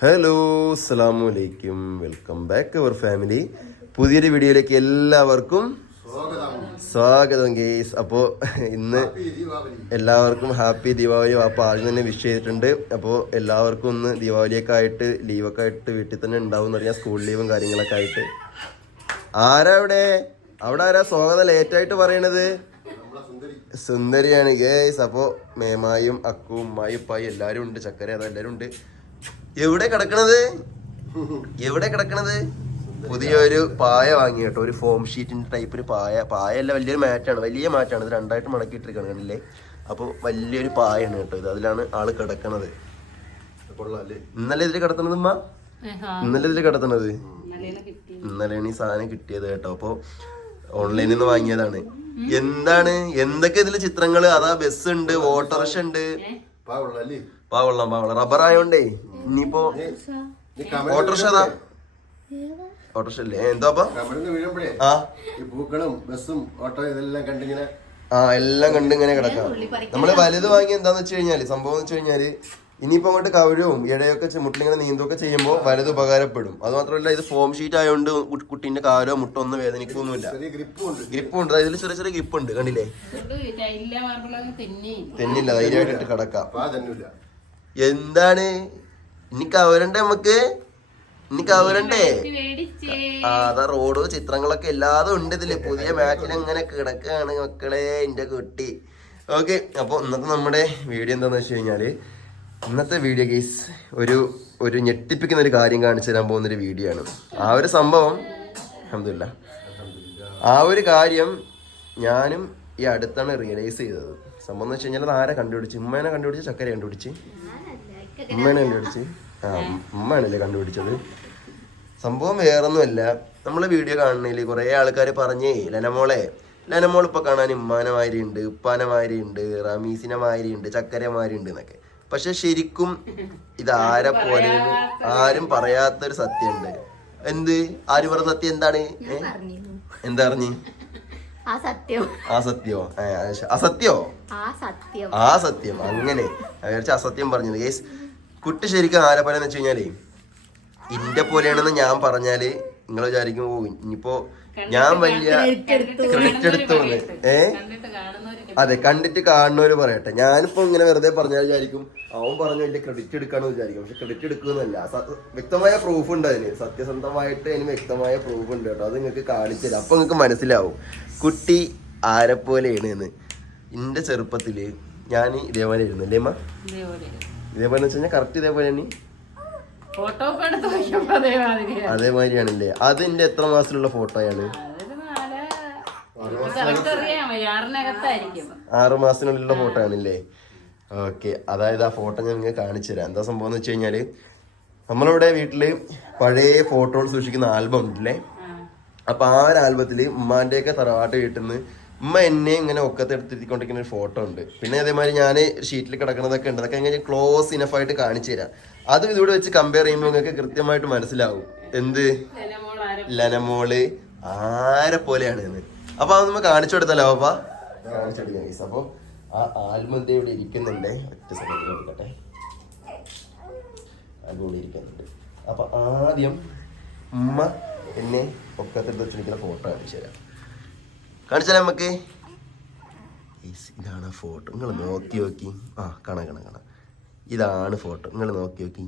Hello അസ്സലാമു അലൈക്കും. Welcome back our family. പുതിയൊരു വീഡിയോയിലേക്ക് എല്ലാവർക്കും സ്വാഗതം ഗേസ് അപ്പോൾ ഇന്ന് എല്ലാവർക്കും ഹാപ്പി ദീപാവലി. അപ്പോൾ ആദ്യം തന്നെ വിഷ് ചെയ്തിട്ടുണ്ട്. അപ്പോൾ എല്ലാവർക്കും ഒന്ന് ദീപാവലിയൊക്കെ ആയിട്ട് ലീവൊക്കെ ആയിട്ട് വീട്ടിൽ തന്നെ ഉണ്ടാവും എന്ന് പറഞ്ഞാൽ സ്കൂൾ ലീവും കാര്യങ്ങളൊക്കെ ആയിട്ട്. ആരാ അവിടെ അവിടെ ആരാ സ്വാഗതം? ലേറ്റായിട്ട് പറയണത്. സുന്ദരിയാണ് ഗേസ് അപ്പോൾ മേമായും അക്കും ഉമ്മായും ഉപ്പായും എല്ലാവരും ഉണ്ട്. ചക്കര അതെല്ലാവരും ഉണ്ട്. എവിടെ കിടക്കണത്? എവിടെ കിടക്കണത്? പുതിയൊരു പായ വാങ്ങി കേട്ടോ. ഒരു ഫോം ഷീറ്റിന്റെ ടൈപ്പ് ഒരു പായ. പായല്ല വലിയൊരു മാറ്റാണ്. വലിയ മാറ്റാണ്. ഇത് രണ്ടായിട്ട് മടക്കിയിട്ടിരിക്കണം കണ്ടില്ലേ? അപ്പോൾ വലിയൊരു പായാണ് കേട്ടോ ഇത്. അതിലാണ് ആൾ കിടക്കണത്. ഇന്നലെ ഇതിൽ കിടത്തണത് ഉമ്മ? ഇന്നലെ ഇതിൽ കിടത്തണത്? ഇന്നലെയാണ് ഈ സാധനം കിട്ടിയത് കേട്ടോ. അപ്പൊ ഓൺലൈനിൽ നിന്ന് വാങ്ങിയതാണ്. എന്താണ്? എന്തൊക്കെ ഇതിൽ ചിത്രങ്ങൾ? അതാ ബസ് ഉണ്ട് ഓട്ടോറിക്ഷ ഉണ്ട്. പാവള്ളം പാവുള്ള റബ്ബർ ആയോണ്ടേ ഇനിയിപ്പോ ഓട്ടോറിക്ഷതാ ഓട്ടോറിക്ഷ അല്ലേ? എന്തോ ആ. ഈ പൂക്കളും ബസ്സും ഓട്ടോ ഇതെല്ലാം കണ്ടിങ്ങനെ ആ എല്ലാം കണ്ടിങ്ങനെ കിടക്കാം. നമ്മൾ വലുത് വാങ്ങി എന്താന്ന് വെച്ച് കഴിഞ്ഞാൽ സംഭവം എന്ന് വെച്ച് കഴിഞ്ഞാൽ ഇനിയിപ്പോ അങ്ങോട്ട് കവരവും ഇടയൊക്കെ മുട്ടിലിങ്ങനെ നീന്തൊക്കെ ചെയ്യുമ്പോൾ വലുത് ഉപകാരപ്പെടും. അത് മാത്രമല്ല ഇത് ഫോം ഷീറ്റ് ആയതുകൊണ്ട് കുട്ടീന്റെ കുട്ടീന്റെ കാലോ മുട്ടോ ഒന്നും വേദനിക്കൊന്നുമില്ല. ചെറിയ ഗ്രിപ്പും ഉണ്ട് ഗ്രിപ്പ് ഉണ്ട് ഇതിൽ ചെറിയ ചെറിയ ഗ്രിപ്പ് ഉണ്ട് കണ്ടില്ലേ തെന്നില്ല ധൈര്യമായിട്ട് കിടക്കാം. എന്താണ്? ഇനി കവരണ്ടേ നമുക്ക് ഇനി കവരണ്ടേ? ആ അതാ റോഡ് ചിത്രങ്ങളൊക്കെ എല്ലാതും ഉണ്ട് ഇതിൽ. പുതിയ മാറ്റിൽ അങ്ങനെ കിടക്കുകയാണ് മക്കളെ എന്റെ കുട്ടി. ഓക്കെ അപ്പോൾ ഇന്നത്തെ നമ്മുടെ വീഡിയോ എന്താണെന്ന് വെച്ച് കഴിഞ്ഞാൽ ഇന്നത്തെ വീഡിയോ കേസ് ഒരു ഒരു ഞെട്ടിപ്പിക്കുന്ന ഒരു കാര്യം കാണിച്ചു തരാൻ പോകുന്ന ഒരു വീഡിയോ ആണ്. ആ ഒരു സംഭവം അഹമ്മദില്ല ആ ഒരു കാര്യം ഞാനും ഈ അടുത്താണ് റിയലൈസ് ചെയ്തത്. സംഭവം എന്ന് വെച്ച് കഴിഞ്ഞാൽ ആരെ കണ്ടുപിടിച്ച്? ഉമ്മേനെ കണ്ടുപിടിച്ച് ചക്കര കണ്ടുപിടിച്ച്? ഉമ്മേനെ കണ്ടുപിടിച്ച്? ആ ഉമ്മയാണല്ലേ കണ്ടുപിടിച്ചത്. സംഭവം വേറൊന്നുമല്ല. നമ്മൾ വീഡിയോ കാണുന്നതിൽ കുറേ ആൾക്കാർ പറഞ്ഞേ ലനമോളെ ലനമോൾ ഇപ്പോൾ കാണാൻ ഉമ്മാനമാരി ഉണ്ട് ഉപ്പാനമാരി ഉണ്ട് റമീസിനമാരി ഉണ്ട് ചക്കരമാരി ഉണ്ട് എന്നൊക്കെ. പക്ഷെ ശരിക്കും ഇത് ആരെ പോലെ ആരും പറയാത്തൊരു സത്യമുണ്ട്. എന്ത്? ആര് പറഞ്ഞ സത്യം എന്താണ്? ഏ? എന്താ പറഞ്ഞ്? ആ സത്യം. ആ സത്യോ? ഏ, അസത്യോ ആ സത്യം? ആ സത്യം. അങ്ങനെ. അസത്യം പറഞ്ഞത്. കേസ് കുട്ടി ശരിക്കും ആരെ പോലെ വെച്ച് കഴിഞ്ഞാലേ ഇന്റെ പോലെയാണെന്ന് ഞാൻ പറഞ്ഞാൽ നിങ്ങൾ വിചാരിക്കും ഓ ഇനിയിപ്പോ ഞാൻ വലിയ ക്രെഡിറ്റ് എടുത്തു ഏ? അതെ കണ്ടിട്ട് കാണുന്നവര് പറയട്ടെ. ഞാനിപ്പോ ഇങ്ങനെ വെറുതെ പറഞ്ഞാൽ വിചാരിക്കും അവൻ പറഞ്ഞു വലിയ ക്രെഡിറ്റ് എടുക്കാന്ന് വിചാരിക്കും. പക്ഷെ ക്രെഡിറ്റ് എടുക്കുന്നല്ല. വ്യക്തമായ പ്രൂഫ് ഉണ്ട് അതിന്. സത്യസന്ധമായിട്ട് അതിന് വ്യക്തമായ പ്രൂഫ് ഉണ്ട് കേട്ടോ. അത് നിങ്ങൾക്ക് കാണിച്ചു തരാം. അപ്പൊ നിങ്ങൾക്ക് മനസ്സിലാവും. കുട്ടി ആരെ പോലെയാണ് എന്ന്. എന്റെ ചെറുപ്പത്തിൽ ഞാൻ ഇതേപോലെ ഇരുന്നു അല്ലേ അമ്മ ഇതേപോലെ ഇതേപോലെ വെച്ച് കഴിഞ്ഞാൽ കറക്റ്റ് ഇതേപോലെ തന്നെ ഫോട്ടോ എടുത്ത് നോക്കിയപ്പോ അതേമാതിരിയാണല്ലേ? അതിന്റെ എത്ര മാസത്തിലുള്ള ഫോട്ടോയാണ്? ആറ് മാസത്തിനുള്ളിലുള്ള ഫോട്ടോ ആണല്ലേ ഓക്കെ അതായത് ആ ഫോട്ടോ ഞാൻ നിങ്ങൾക്ക് കാണിച്ചു തരാം. എന്താ സംഭവം എന്ന് വെച്ച് കഴിഞ്ഞാൽ നമ്മളിവിടെ വീട്ടിൽ പഴയ ഫോട്ടോകൾ സൂക്ഷിക്കുന്ന ആൽബം ഉണ്ടല്ലേ? അപ്പൊ ആ ഒരു ആൽബത്തിൽ ഉമ്മാന്റെയൊക്കെ തറവാട്ട് വീട്ടിൽ നിന്ന് ഉമ്മ എന്നെ ഇങ്ങനെ ഒക്കത്തെ എടുത്തിരിക്കൊണ്ടിരിക്കുന്ന ഒരു ഫോട്ടോ ഉണ്ട്. പിന്നെ അതേമാതിരി ഞാൻ ഷീറ്റിൽ കിടക്കുന്നതൊക്കെ ഉണ്ട്. അതൊക്കെ ക്ലോസ് ഇനഫായിട്ട് കാണിച്ചു തരാം. അതും ഇതിവിടെ വെച്ച് കമ്പയർ ചെയ്യുമ്പോൾ നിങ്ങൾക്ക് കൃത്യമായിട്ട് മനസ്സിലാവും. എന്ത്? ലനമോൾ ആരെ പോലെയാണ് എന്ന്. അപ്പൊ അത് നമ്മൾ കാണിച്ചു കൊടുത്തല്ലോ അപ്പ? കാണിച്ചു കൊടുക്കാം. അപ്പൊ ആ ആൽമന്ത ഇവിടെ ഇരിക്കുന്നുണ്ട്? ഒറ്റ സമയത്ത് കൊടുക്കട്ടെ ആൽബം ഇരിക്കുന്നുണ്ട്. അപ്പൊ ആദ്യം ഉമ്മ എന്നെ ഒക്കത്തെടുത്ത് വെച്ചിരിക്കുന്ന ഫോട്ടോ കാണിച്ചു തരാം. കാണിച്ചു തരാം നമുക്ക്. ഇതാണ് ഫോട്ടോ നിങ്ങൾ നോക്കി നോക്കി. ആ കാണാം കാണാം കാണാം. ഇതാണ് ഫോട്ടോ. നിങ്ങൾ നോക്കി നോക്കി.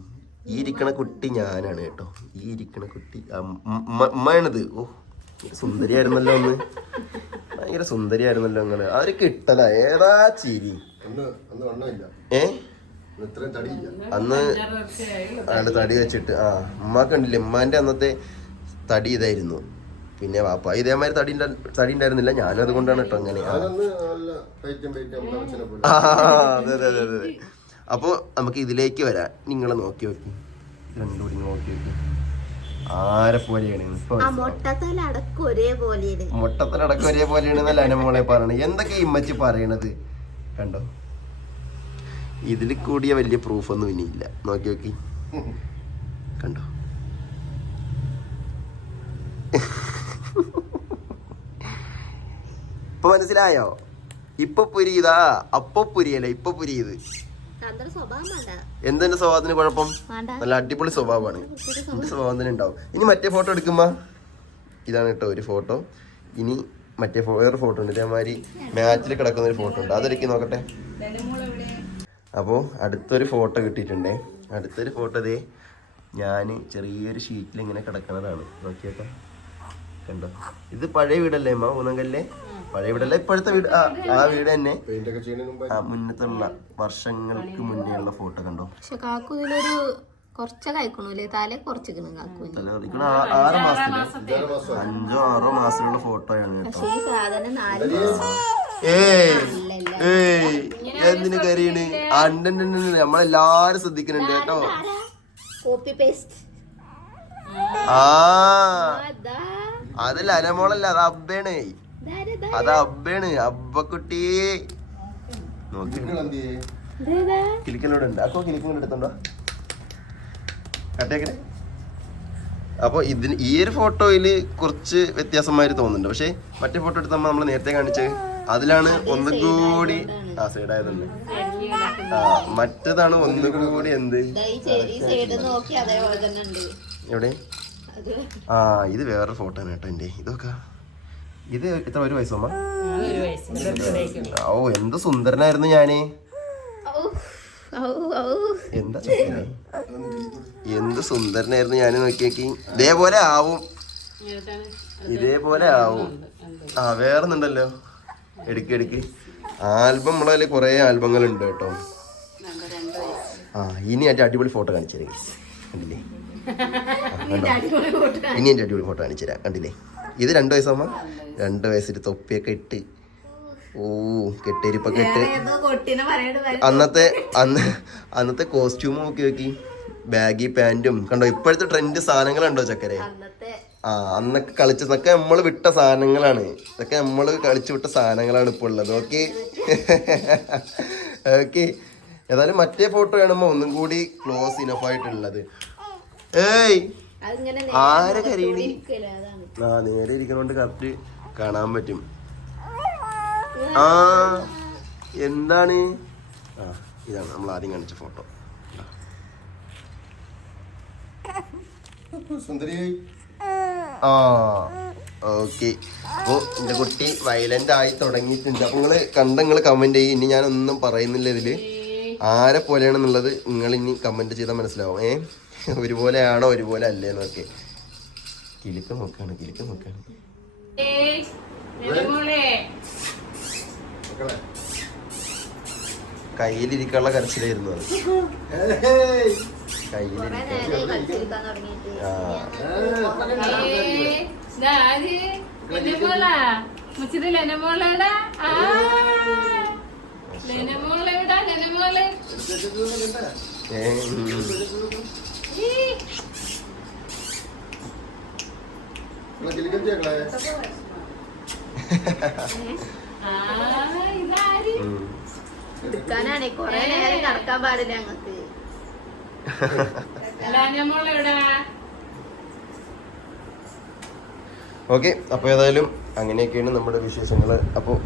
ഈ ഇരിക്കണ കുട്ടി ഞാനാണ് കേട്ടോ. ഈ ഇരിക്കണ കുട്ടി ഉമ്മ- ഉമ്മ- ഉമ്മയാണിത് ഓ സുന്ദരിയായിരുന്നല്ലോ ഒന്ന് ഭയങ്കര സുന്ദരിയായിരുന്നല്ലോ നിങ്ങൾ അവർ കിട്ടല. ഏതാ ചിരി. ഏ? അന്ന് അയാളുടെ തടി വെച്ചിട്ട് ആ ഉമ്മാക്ക് കണ്ടില്ലേ? ഉമ്മാന്റെ അന്നത്തെ തടി ഇതായിരുന്നു. പിന്നെ വാപ്പ. ഇതേമാതിരി തടി തടി ഉണ്ടായിരുന്നില്ല ഞാനും അതുകൊണ്ടാണ് കേട്ടോ അങ്ങനെ ആ, അതെ അതെ അതെ അതെ. അപ്പൊ നമുക്ക് ഇതിലേക്ക് വരാം. നിങ്ങൾ നോക്കി നോക്കി. രണ്ടുകൂടി നോക്കി നോക്കി. ആരെ പോലെയാണ്? അടക്കം ഒരേപോലെയാണ്. ഒരേപോലെയാണെന്നല്ല അനുമോളെ പറയണത് എന്തൊക്കെ ഇമ്മച്ചി പറയണത്? കണ്ടോ? ഇതിൽ കൂടിയ വലിയ പ്രൂഫ് ഒന്നും ഇല്ല നോക്കി നോക്കി. കണ്ടോ? ഇപ്പൊ മനസ്സിലായോ? ഇപ്പൊ പുരിയതാ അപ്പൊ പുരിയല്ല? ഇപ്പൊ പുരിയത്. എന്തെന്റെ സ്വഭാവത്തിന് കുഴപ്പം? നല്ല അടിപൊളി സ്വഭാവമാണ്. എന്റെ സ്വഭാവം. തന്നെ ഉണ്ടാവും? ഇനി മറ്റേ ഫോട്ടോ എടുക്കുമ്പോ? ഇതാണ് കേട്ടോ ഒരു ഫോട്ടോ. ഇനി മറ്റേ വേറെ ഫോട്ടോ ഉണ്ട്. ഇതേമാതിരി മാച്ചിൽ കിടക്കുന്ന ഒരു ഫോട്ടോ ഉണ്ട്. അതെടുക്കി നോക്കട്ടെ. അപ്പോൾ അടുത്തൊരു ഫോട്ടോ കിട്ടിയിട്ടുണ്ടേ. അടുത്തൊരു ഫോട്ടോ ഇതേ ഞാൻ ചെറിയൊരു ഷീറ്റിൽ ഇങ്ങനെ കിടക്കുന്നതാണ് നോക്കിയൊക്കെ. കണ്ടോ? ഇത് പഴയ വീടല്ലേ അമ്മ ഊന്നങ്കല്ലേ? പഴയ വീടല്ല ഇപ്പോഴത്തെ വീട്. ആ ആ വീട് തന്നെ. ആ മുന്നത്തുള്ള വർഷങ്ങൾക്ക് മുന്നേ ഉള്ള ഫോട്ടോ കണ്ടോ? പക്ഷെ കാക്കു ഇതിലൊരു കുറച്ചൊക്കെ അയക്കണൂല്ലേ? തല കുറച്ചിക്കണം കാക്കുവിന് തല കറിക്കണ ആ- ആറ് മാസത്തിൽ. അഞ്ചോ ആറോ മാസത്തിലുള്ള ഫോട്ടോയാണ് കേട്ടോ. പക്ഷെ ഈ സാധനം നാല് ഏയ് ഏയ് എന്തിനു കരയണ്? അണ്ടൻ നമ്മളെല്ലാരും ശ്രദ്ധിക്കുന്നുണ്ട് കേട്ടോ. കോപ്പി പേസ്റ്റ് ആ. അതാ അതല്ല അരമോളല്ല അത് അബ്ബേണേ? അത് അബ്ബേണ് അബ്ബക്കുട്ടി. നോക്കി. ഉണ്ട്. അപ്പൊ കിലിക്കലോട് എടുത്തുണ്ടോ? കട്ടേക്കണേ അപ്പോൾ ഇതിന് ഈ ഒരു ഫോട്ടോയിൽ കുറച്ച് വ്യത്യാസമായിട്ട് തോന്നുന്നുണ്ട്. പക്ഷേ മറ്റേ ഫോട്ടോ എടുത്തപ്പോൾ നമ്മൾ നേരത്തെ കാണിച്ചത് അതിലാണ് ഒന്നും കൂടി ആ സൈഡായതുണ്ട് ആ മറ്റേതാണ് ഒന്നും കൂടി എന്ത്? സൈഡ് എവിടെ? ആ ഇത് വേറൊരു ഫോട്ടോ ആണ് കേട്ടോ എന്റെ ഇതൊക്കെ ഇത് എത്ര ഒരു വയസ്സമ്മ വയസ്സ്. ഓ എന്ത് സുന്ദരനായിരുന്നു ഞാൻ. എന്താ എന്ത് സുന്ദരനായിരുന്നു ഞാൻ നോക്കി നോക്കി ഇതേപോലെ ആവും. ഇതേപോലെ ആവും. ആ വേറൊന്നുണ്ടല്ലോ. എടുക്ക് എടുക്ക്. ആൽബം നമ്മളെ കയ്യിൽ കുറേ ആൽബങ്ങൾ ഉണ്ട് കേട്ടോ. ആ ഇനി എന്റെ അടിപൊളി ഫോട്ടോ കാണിച്ചു തരാം. കണ്ടില്ലേ? ഇനി എന്റെ അടിപൊളി ഫോട്ടോ കാണിച്ചു. തരാം കണ്ടില്ലേ? ഇത് രണ്ട് വയസ്സമ്മ രണ്ട് വയസ്സിൽ തൊപ്പിയൊക്കെ ഇട്ട്. ഓ കെട്ടിരിപ്പൊക്കെ ഇട്ട്. അന്നത്തെ അന്ന് അന്നത്തെ കോസ്റ്റ്യൂം നോക്കി നോക്കി. ബാഗി പാന്റും കണ്ടോ ഇപ്പോഴത്തെ ട്രെൻഡ് സാധനങ്ങളുണ്ടോ ചക്കരെ? അന്നത്തെ ആ അന്നൊക്കെ കളിച്ചതൊക്കെ നമ്മൾ വിട്ട സാധനങ്ങളാണ്. ഇതൊക്കെ നമ്മൾ കളിച്ചു വിട്ട സാധനങ്ങളാണ് ഇപ്പോൾ ഉള്ളത്. ഓക്കെ? ഓക്കെ. ഏതായാലും മറ്റേ ഫോട്ടോ കാണുമ്പോൾ ഒന്നും കൂടി ക്ലോസ് ഇനഫ് ആയിട്ടുള്ളത്. ഏയ്! ആരെ ആ നേരെ ഇരിക്കണോണ്ട് കറക്റ്റ് കാണാൻ പറ്റും. ആ എന്താണ്? ആ ഇതാണ് നമ്മൾ ആദ്യം കാണിച്ച ഫോട്ടോ. സുന്ദരി. ആ ഓക്കെ. അപ്പോൾ എന്റെ കുട്ടി വയലന്റ് ആയി തുടങ്ങിയിട്ടുണ്ട്. അപ്പോൾ നിങ്ങൾ കണ്ട നിങ്ങൾ കമന്റ് ചെയ്യും. ഇനി ഞാനൊന്നും പറയുന്നില്ല ഇതിൽ. ആരെ പോലെയാണെന്നുള്ളത് നിങ്ങൾ ഇനി കമന്റ് ചെയ്താൽ മനസ്സിലാവും. ഏ? ഒരുപോലെയാണോ ഒരുപോലെ അല്ലേ എന്നൊക്കെ കിലുക്ക നോക്കാണ് കിലുക്ക. മക്കളെ കയ്യിലിരിക്കാനുള്ള കരച്ചിലായിരുന്നു അത്? ഏ, എടുക്കാനാണേ കൊറേ നേരം കടക്കാൻ പാടില്ല ഞങ്ങക്ക്? ഓക്കെ അപ്പോൾ ഏതായാലും അങ്ങനെയൊക്കെയാണ് നമ്മുടെ വിശേഷങ്ങൾ അപ്പോൾ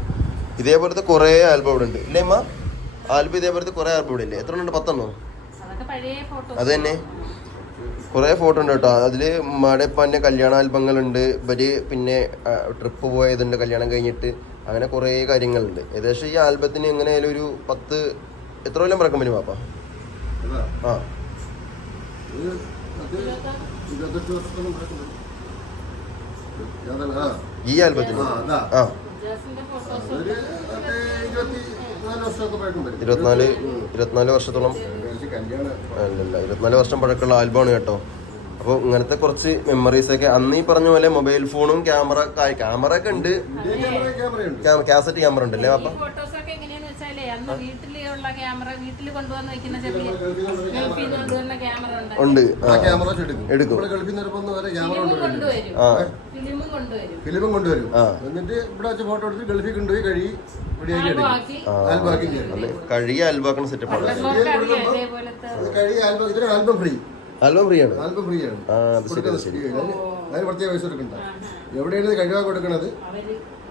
ഇതേപോലത്തെ കുറേ ആൽബം ഇവിടെ ഉണ്ട്. ഇല്ലേ അമ്മ ആൽബം ഇതേപോലത്തെ കുറേ ആൽബം ഇവിടെ ഇല്ലേ? എത്ര ഉണ്ട്? പത്തെണ്ണോ? പഴയ ഫോട്ടോ അത് തന്നെ. കുറേ ഫോട്ടോ ഉണ്ട് കേട്ടോ. അതിൽ മാടേപ്പാന്റെ കല്യാണ ആൽബങ്ങളുണ്ട്. ഇവർ പിന്നെ ട്രിപ്പ് പോയതുണ്ട് കല്യാണം കഴിഞ്ഞിട്ട്. അങ്ങനെ കുറേ കാര്യങ്ങളുണ്ട്. ഏകദേശം ഈ ആൽബത്തിന് എങ്ങനെയായാലും ഒരു പത്ത് എത്ര കൊല്ലം പറക്കം വരും പാപ്പ? ആ. ഈ ആൽബത്തിന്? ആ, ഇരുപത്തിനാല് ഇരുപത്തിനാല് വർഷത്തോളം അല്ലല്ല ഇരുപത്തിനാല് വർഷം പഴക്കമുള്ള ആൽബമാണ് കേട്ടോ. അപ്പോൾ ഇങ്ങനത്തെ കുറച്ച് മെമ്മറീസ് ഒക്കെ അന്ന് ഈ പറഞ്ഞ പോലെ മൊബൈൽ ഫോണും ക്യാമറ ക്യാമറ ഒക്കെ ഉണ്ട്. ക്യാസറ്റ് ക്യാമറ ക്യാമറയുണ്ട് കാസറ്റ് ക്യാമറ ഉണ്ട് അല്ലേ പാപ്പ ക്യാമറ വീട്ടിൽ കൊണ്ടുവന്ന് വെക്കുന്ന ചെറിയ ഗൾഫിൽ നിന്ന് കൊണ്ടുവന്ന ക്യാമറ ഉണ്ട് ഉണ്ട്. ആ. ക്യാമറ എടുക്കും. എടുക്കും. നമ്മൾ ഗൾഫിൽ നിന്ന് വരുമ്പോൾ വരെ ക്യാമറ ഫിലിമും കൊണ്ടുവരും കൊണ്ടുവരും. ആ. ഫിലിമും കൊണ്ടുവരും. ഫിലിമും കൊണ്ടുവരും. ആ. എന്നിട്ട് ഇവിടെ വെച്ച് ഫോട്ടോ എടുത്ത് ഗൾഫിൽ കൊണ്ടുപോയി കഴുകി റെഡിയാക്കി എടുക്കും. ആ. ആൽബാക്കി ആൽബാക്കണ സെറ്റപ്പാണ് അറിയാം ഇതേപോലത്തെ അത് ആൽബം ഇതിന് ആൽബം ഫ്രീ ആൽബം ഫ്രീ ആണ്. ആൽബം ഫ്രീ ആണ്. ആ അത് ശരി അത് ശരി. അതിന് അതിന് പ്രത്യേക പൈസ കൊടുക്കണ്ട. എവിടെയാണ് ഇത് കഴുകാൻ കൊടുക്കണത്? അവർ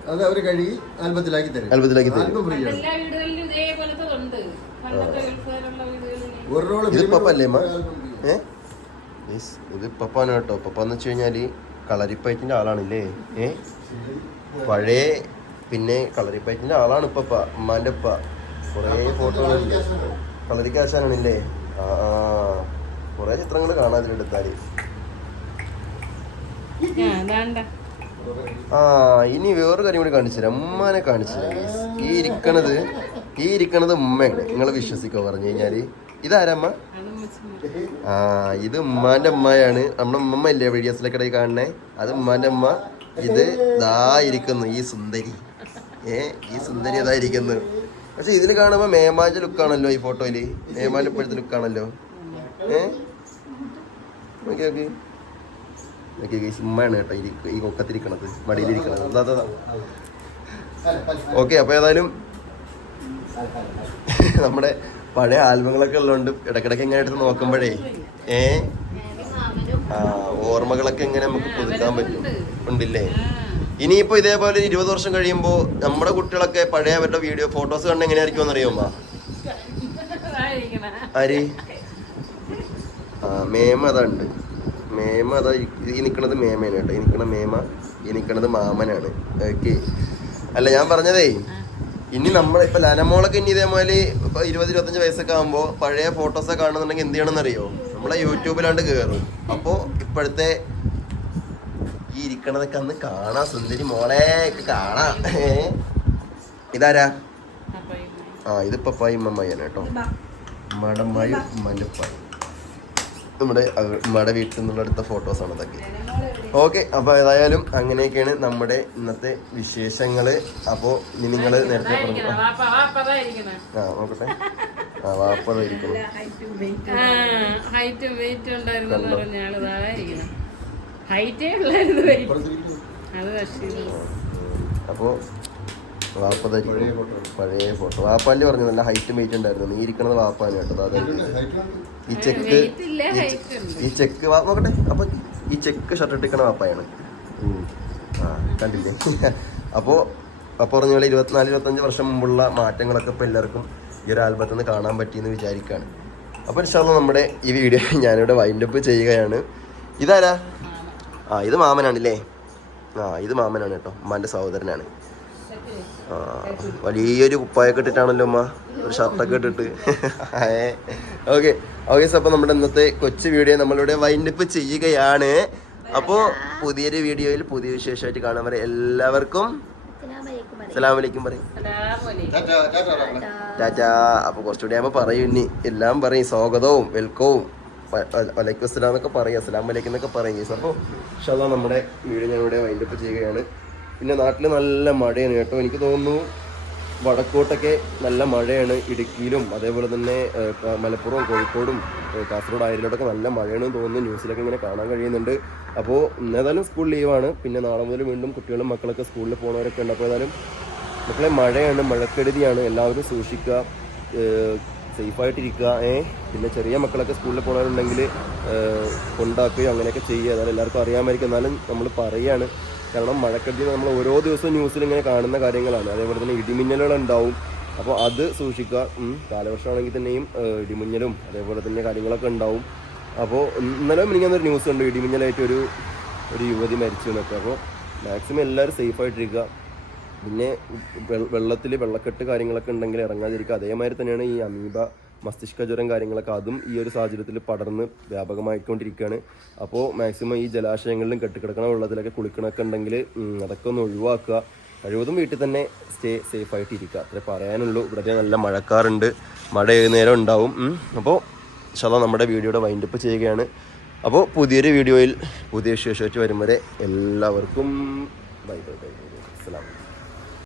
അത് അവർ കഴുകി ആൽബത്തിലാക്കി തരും. ആൽബത്തിലാക്കി തരും. ആൽബം ഫ്രീ ആണ്. എല്ലാ വീടുകളിലും ഉണ്ട് പണ്ടത്തെ ഗൾഫുകാരുള്ള ഒരു റോൾ ഇത് ഫിലിമിന് പപ്പല്ലേ അമ്മ ഒരു ആൽബം ഉണ്ട്. ഏ? Yes, ഇത് പപ്പാണ് കേട്ടോ. പപ്പ എന്ന് വെച്ച് കഴിഞ്ഞാൽ കളരിപ്പയറ്റിന്റെ ആളാണല്ലേ? ഏ? പഴയ പിന്നെ കളരിപ്പയറ്റിന്റെ ആളാണ് ഇപ്പപ്പ ഉമ്മാന്റെ ഉപ്പ. കുറേ ഫോട്ടോകളുണ്ട് കളരിക്കാശാനാണല്ലേ ആ ആ. കുറേ ചിത്രങ്ങൾ കാണാൻ ഇതിലെടുത്താൽ ആ ആ ഇനി വേറൊരു കാര്യം കൂടി കാണിച്ചു തരാം ഉമ്മാനെ കാണിച്ചു തരാം ഈ ഇരിക്കണത് ഈ ഇരിക്കണത് ഉമ്മയാണ്. നിങ്ങൾ വിശ്വസിക്കോ പറഞ്ഞു കഴിഞ്ഞാൽ? ഇതാരമ്മ? ആ ഇത് ഉമ്മാന്റെ ഉമ്മയാണ്. നമ്മുടെ ഉമ്മമ്മ ഇല്ലേ വീഡിയോസിലൊക്കെ ഇടയിൽ കാണണേ അത് ഉമ്മാന്റെ ഉമ്മ. ഇത് ദാ ഇരിക്കുന്നു ഈ സുന്ദരി. ഏ ഈ സുന്ദരി അതാ ഇരിക്കുന്നു. പക്ഷെ ഇതിൽ കാണുമ്പോ മേമാന്റെ ലുക്കാണല്ലോ ഈ ഫോട്ടോയിൽ. മേമാന്റെ ഇപ്പോഴത്തെ ലുക്കാണല്ലോ. ഏ? ഓക്കെ ഉമ്മയാണ് കേട്ടോ ഈ കൊക്കത്തിരിക്കണത് മടിയിലിരിക്കണത് അതാ അതാ ഓക്കെ അപ്പൊ ഏതായാലും നമ്മുടെ പഴയ ആൽബങ്ങളൊക്കെ ഉള്ളതുകൊണ്ട് ഇടക്കിടക്ക് ഇങ്ങനെ എടുത്ത് നോക്കുമ്പോഴേ ഏ? ഓർമ്മകളൊക്കെ എങ്ങനെ നമുക്ക് പുതുക്കാൻ പറ്റും. ഉണ്ടില്ലേ? ഇനിയിപ്പോ ഇതേപോലെ ഇരുപത് വർഷം കഴിയുമ്പോ നമ്മുടെ കുട്ടികളൊക്കെ പഴയ അവരുടെ വീഡിയോ ഫോട്ടോസ് കണ്ട് എങ്ങനെയായിരിക്കും അതായിരിക്കണ ആര്? ആ മേമ അതാ ഉണ്ട് മേമ അതാ ഈ- നിൽക്കണത് മേമയാണ് കേട്ടോ. ഈ നിക്കണ മേമ ഈ നിക്കണത് മാമനാണ്. ഓക്കെ. അല്ല ഞാൻ പറഞ്ഞതേ ഇനി നമ്മൾ ഇപ്പൊ ലനമോളൊക്കെ ഇനി ഇതേപോലെ ഇപ്പൊ ഇരുപത് ഇരുപത്തഞ്ച് വയസ്സൊക്കെ ആകുമ്പോ പഴയ ഫോട്ടോസൊക്കെ കാണുന്നുണ്ടെങ്കിൽ എന്ത് ചെയ്യണമെന്ന് അറിയോ നമ്മളെ യൂട്യൂബിലാണ്ട് കേറും. അപ്പോ ഇപ്പോഴത്തെ ഈ ഇരിക്കണതൊക്കെ അന്ന് കാണാ സുന്ദരി മോളെ കാണാ. കാണാം ഇതാരാ? ആ ഇത് പപ്പായി അമ്മയാണ് കേട്ടോ ഉമ്മയുടെ ഉമ്മായും ഉമ്മാന്റെ ഉപ്പായും. നമ്മുടെ നമ്മുടെ വീട്ടിൽ നിന്നുള്ള ഫോട്ടോസ് ഫോട്ടോസാണ് അതൊക്കെ ഓക്കെ അപ്പോൾ ഏതായാലും അങ്ങനെയൊക്കെയാണ് നമ്മുടെ ഇന്നത്തെ വിശേഷങ്ങൾ അപ്പോൾ ഇനി നിങ്ങൾ നേരത്തെ പറഞ്ഞു? ആ നോക്കട്ടെ. ആ വാപ്പതായിരിക്കണം ആ ഹൈറ്റും വെയിറ്റും ഉണ്ടായിരുന്നു എന്ന് പറഞ്ഞ ആൾ അതായിരിക്കണം ഹൈറ്റേ ഉള്ളായിരുന്നു weight. അത് പക്ഷേ അപ്പോൾ വാപ്പതായിരിക്കും. പഴയ ഫോട്ടോ. വാപ്പാന്റെ പറഞ്ഞു നല്ല ഹൈറ്റ് വെയിറ്റ് ഉണ്ടായിരുന്നു. നീ ഇരിക്കണത് വാപ്പാന് കേട്ടോ. അതായത്. ഈ ചെക്ക് ഇല്ല, ഈ ഉണ്ട്. ഈ ചെക്ക് വാ- നോക്കട്ടെ. അപ്പൊ ഈ ചെക്ക് ഷർട്ട് ഇട്ടിക്കണ വാപ്പായാണ്. ആ കണ്ടില്ലേ? അപ്പോ അപ്പൊ പറഞ്ഞ പോലെ ഇരുപത്തിനാല് ഇരുപത്തഞ്ച് വർഷം മുമ്പുള്ള മാറ്റങ്ങളൊക്കെ ഇപ്പൊ എല്ലാവർക്കും ഈ ഒരു ആൽബത്തിൽ നിന്ന് കാണാൻ പറ്റിയെന്ന് വിചാരിക്കുകയാണ് അപ്പൊ ഇൻഷാല്ല നമ്മുടെ ഈ വീഡിയോ ഞാനിവിടെ വൈൻഡപ്പ് ചെയ്യുകയാണ്. ഇതാരാ? ആ ഇത് മാമനാണ് മാമനാണല്ലേ ആ ഇത് മാമനാണ് കേട്ടോ. ഉമ്മാന്റെ സഹോദരനാണ്. വലിയൊരു കുപ്പായൊക്കെ ഇട്ടിട്ടാണല്ലോ അമ്മ ഒരു ഷർട്ടൊക്കെ ഇട്ടിട്ട്. ഓക്കെ. ഓക്കെ സാർ അപ്പോൾ നമ്മുടെ ഇന്നത്തെ കൊച്ചു വീഡിയോ നമ്മളിവിടെ വൈൻഡപ്പ് ചെയ്യുകയാണ്. അപ്പോൾ പുതിയൊരു വീഡിയോയിൽ പുതിയ വിശേഷമായിട്ട് കാണാൻ വരെ എല്ലാവർക്കും അസ്സലാമു അലൈക്കും പറയും. ടാറ്റാ, ടാറ്റാ, ടാറ്റാ. ടാറ്റാ അപ്പോൾ കുറച്ചുകൂടി ആകുമ്പോൾ പറയും ഇനി. എല്ലാം പറയും. സ്വാഗതവും വെൽക്കവും വലൈക്കും അസ്സലാം എന്നൊക്കെ പറയും. അസ്സലാം വലൈക്കും എന്നൊക്കെ പറയും. അപ്പോൾ ഷാ നമ്മുടെ വീഡിയോ ഞാൻ ഇവിടെ വൈൻഡപ്പ് ചെയ്യുകയാണ്. പിന്നെ നാട്ടിൽ നല്ല മഴയാണ് കേട്ടോ. എനിക്ക് തോന്നുന്നു വടക്കോട്ടൊക്കെ നല്ല മഴയാണ് ഇടുക്കിയിലും അതേപോലെ തന്നെ മലപ്പുറം കോഴിക്കോടും കാസർഗോഡ് ആയിരത്തിലോട്ടൊക്കെ നല്ല മഴയാണെന്ന് തോന്നുന്നു. ന്യൂസിലൊക്കെ ഇങ്ങനെ കാണാൻ കഴിയുന്നുണ്ട്. അപ്പോൾ ഏതായാലും സ്കൂൾ ലീവാണ് പിന്നെ നാളെ മുതൽ വീണ്ടും കുട്ടികളും മക്കളൊക്കെ സ്കൂളിൽ പോകുന്നവരൊക്കെ ഉണ്ട്. അപ്പോൾ ഏതായാലും മക്കളെ മഴയാണ് മഴക്കെടുതിയാണ്. എല്ലാവരും സൂക്ഷിക്കുക സേഫായിട്ടിരിക്കുക ഏ. പിന്നെ ചെറിയ മക്കളൊക്കെ സ്കൂളിൽ പോകുന്നവരുണ്ടെങ്കിൽ കൊണ്ടാക്കുകയോ അങ്ങനെയൊക്കെ ചെയ്യുക. അതായത് എല്ലാവർക്കും അറിയാമായിരിക്കും. എന്നാലും നമ്മൾ പറയുകയാണ് കാരണം മഴക്കെടുതി നമ്മൾ ഓരോ ദിവസവും ന്യൂസിൽ ഇങ്ങനെ കാണുന്ന കാര്യങ്ങളാണ്. അതേപോലെ തന്നെ ഇടിമിന്നലുകൾ ഉണ്ടാവും. അപ്പോൾ അത് സൂക്ഷിക്കുക. കാലവർഷമാണെങ്കിൽ തന്നെയും ഇടിമിന്നലും അതേപോലെ തന്നെ കാര്യങ്ങളൊക്കെ ഉണ്ടാവും. അപ്പോൾ ഇന്നലെ മിനിങ്ങാന്നൊരു ന്യൂസ് ഉണ്ട് ഇടിമിന്നലായിട്ട് ഒരു ഒരു യുവതി മരിച്ചു എന്നൊക്കെ. അപ്പോൾ മാക്സിമം എല്ലാവരും സേഫായിട്ടിരിക്കുക പിന്നെ വെള്ളത്തിൽ വെള്ളക്കെട്ട് കാര്യങ്ങളൊക്കെ ഉണ്ടെങ്കിൽ ഇറങ്ങാതിരിക്കുക. അതേമാതിരി തന്നെയാണ് ഈ അമീബ മസ്തിഷ്ക ജ്വരം കാര്യങ്ങളൊക്കെ അതും ഈ ഒരു സാഹചര്യത്തിൽ പടർന്ന് വ്യാപകമായിക്കൊണ്ടിരിക്കുകയാണ്. അപ്പോൾ മാക്സിമം ഈ ജലാശയങ്ങളിലും കെട്ടിക്കിടക്കണ വെള്ളത്തിലൊക്കെ കുളിക്കണമൊക്കെ ഉണ്ടെങ്കിൽ അതൊക്കെ ഒന്ന് ഒഴിവാക്കുക. കഴിവതും വീട്ടിൽ തന്നെ സ്റ്റേ സേഫ് ആയിട്ട് ഇരിക്കുക അത്രേ പറയാനുള്ളൂ. ഇവിടെ നല്ല മഴക്കാറുണ്ട്. മഴ ഏത് നേരം ഉണ്ടാവും. അപ്പോൾ ശതം നമ്മുടെ വീഡിയോയുടെ വൈൻഡപ്പ് ചെയ്യുകയാണ്. അപ്പോൾ പുതിയൊരു വീഡിയോയിൽ പുതിയ വിശേഷമായിട്ട് വരും വരെ എല്ലാവർക്കും ബൈ ബൈ ബൈ